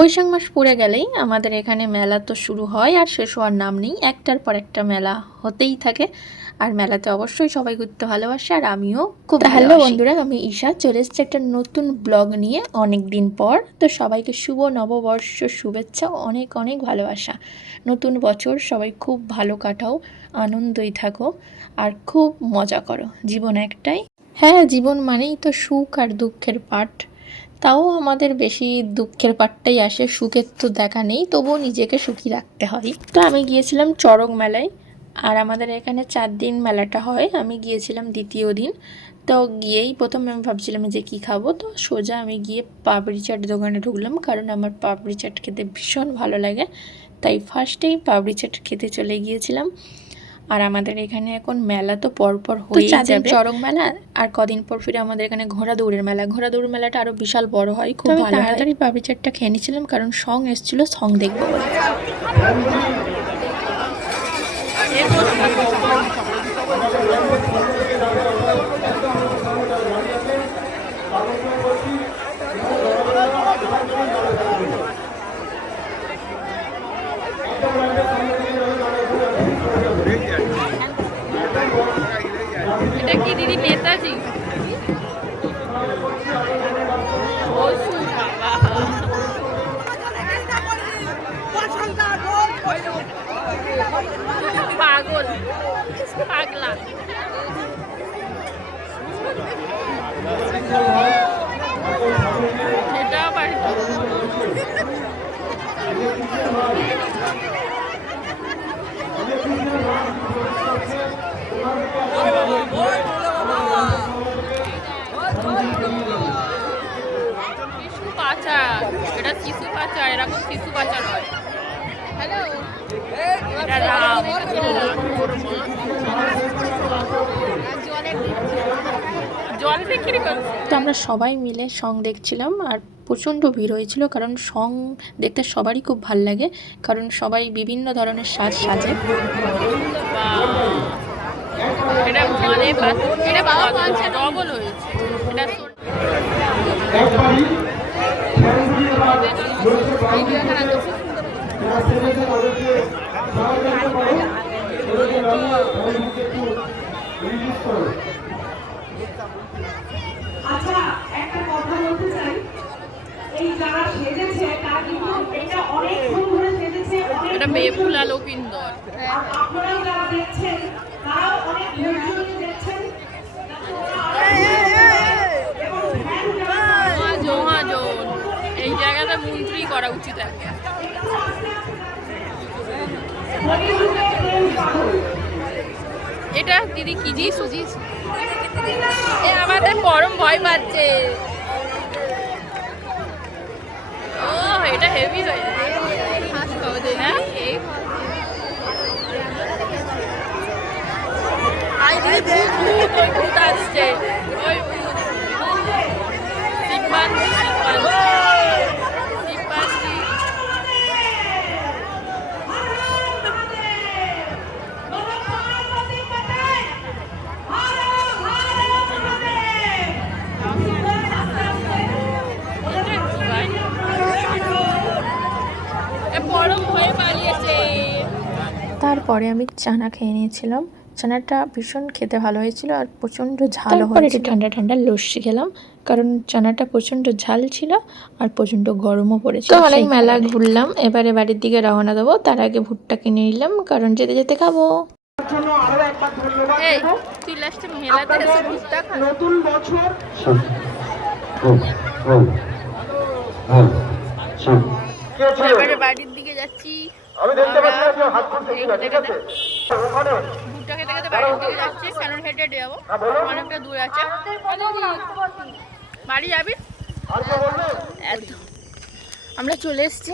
বৈশাখ মাস পড়ে গেলেই আমাদের এখানে মেলা তো শুরু হয় আর শেষ হওয়ার নাম নেই। একটার পর একটা মেলা হতেই থাকে। আর মেলাতে অবশ্যই সবাই ঘুরতে ভালোবাসে, আর আমিও খুব হ্যালো বন্ধুরা, আমি ঈশা চলে এসেছি একটা নতুন ব্লগ নিয়ে অনেক দিন পর। তো সবাইকে শুভ নববর্ষ শুভেচ্ছা, অনেক অনেক ভালোবাসা। নতুন বছর সবাই খুব ভালো কাটাও, আনন্দই থাকো আর খুব মজা করো। জীবন একটাই। হ্যাঁ, জীবন মানেই তো সুখ আর দুঃখের পাঠ। তাও আমাদের বেশি দুঃখের পাটটাই আসে, সুখের তো দেখা নেই, তবুও নিজেকে সুখী রাখতে হয়। তো আমি গিয়েছিলাম চড়ক মেলায়, আর আমাদের এখানে 4 দিন মেলাটা হয়। আমি গিয়েছিলাম দ্বিতীয় দিন। তো গিয়েই প্রথমে আমি ভাবছিলাম যে কী খাবো, তো সোজা আমি গিয়ে পাপড়ি চাট দোকানে ঢুকলাম, কারণ আমার পাপড়ি চাট খেতে ভীষণ ভালো লাগে। তাই ফার্স্টেই পাপড়ি চাট খেতে চলে গিয়েছিলাম। আর আমাদের এখানে এখন মেলা তো পরপর হয়েই যাবে, চড়ক মেলা, আর কদিন পর ফিরে আমাদের এখানে ঘোড়া দৌড়ের মেলা। ঘোড়া দৌড়ের মেলাটা আরো বিশাল বড় হয়, খুব ভালো হয়। তাড়াতাড়ি পাপড়ি চাটটা খেয়ে নিয়েছিলাম, কারণ সং এসেছিল, সং দেখবো বলে। এটা কি দিদি নেতাজি? পাগল পাগলা। এটা আবার শিশু পাচার, এটা শিশু পাচার, এরকম শিশু পাচার হয়। হ্যালো, এটা রাম। জল বিক্রি করছে। তো আমরা সবাই মিলে সং দেখছিলাম, আর প্রচণ্ড ভিড় হয়েছিল, কারণ সং দেখতে সবারই খুব ভাল লাগে, কারণ সবাই বিভিন্ন ধরনের সাজ সাজে। এটা মানে এটা বাবা মানছে ডবল হয়েছে। এটা আচ্ছা, একটা কথা বলতে চাই, এই যারা সেজেছে তারা কিন্তু এটা অনেকক্ষণ ধরে সেজেছে, এটা বেফুল আলোকিন্দর। আর আপনারাও যারা দেখছেন তারাও অনেক ধৈর্য নিয়ে দেখছেন। মহাজন, এই জায়গাটা মন্ত্রী করা উচিত আছে। এটা দিদি কি যিশু? এ আমাদের পরম ভয় পাচ্ছে। ও এটা হেভি হয়ে যায়। হ্যাঁ, এই আই দিদি ভূত ওই ভূত আসছে। ওই শিববান্তি শিববান্তি। পরম ভয়ে পালিয়েছে। তারপরে আমি চানা খেয়ে নিয়েছিলাম। চানাটা ভীষণ খেতে ভালো হয়েছিল, আর প্রচণ্ড ঝালও হয়েছিল। ঠান্ডা ঠান্ডা লস্যি খেলাম, কারণ চানাটা প্রচণ্ড ঝাল ছিল আর প্রচণ্ড গরমও পড়েছিল। তো অনেক মেলা ঘুরলাম, এবারে বাড়ির দিকে রওনা দেবো। তার আগে ভুট্টা কিনে নিলাম, কারণ যেতে যেতে খাবো। এই তুই লাস্টে মেলাতে এসে ভুট্টা খা। নতুন বছর এবারে বাড়ির দিকে যাচ্ছি। আমি দেখতে পাচ্ছি না, হাত তুলতে ঠিক আছে। ওখানে ভুট্টা খেতে খেতে বাড়ির দিকে যাচ্ছি, কারণ হেঁটে হেঁটে যাবো, অনেকটা দূর আছে। বাড়ি যাবি? এত আমরা চলে এসেছি,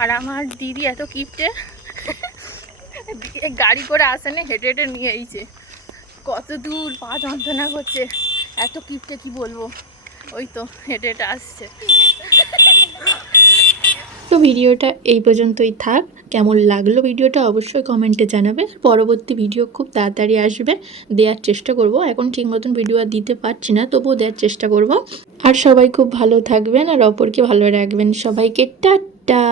আর আমার দিদি এত কিপটে, গাড়ি করে আসেনি, হেঁটে হেঁটে নিয়ে এসেছে। কত দূর, পা যন্ত্রণা করছে, এত কিপটে কি বলবো। ওই তো হেঁটে হেঁটে আসছে। তো ভিডিওটা এই পর্যন্তই থাক। কেমন লাগলো ভিডিওটা অবশ্যই কমেন্টে জানাবে। আর পরবর্তী ভিডিও খুব তাড়াতাড়ি আসবে, দেওয়ার চেষ্টা করব। এখন ঠিক মতন ভিডিও আর দিতে পারছি না, তবুও দেওয়ার চেষ্টা করব। আর সবাই খুব ভালো থাকবেন আর অপরকে ভালো রাখবেন। সবাইকে টাটা।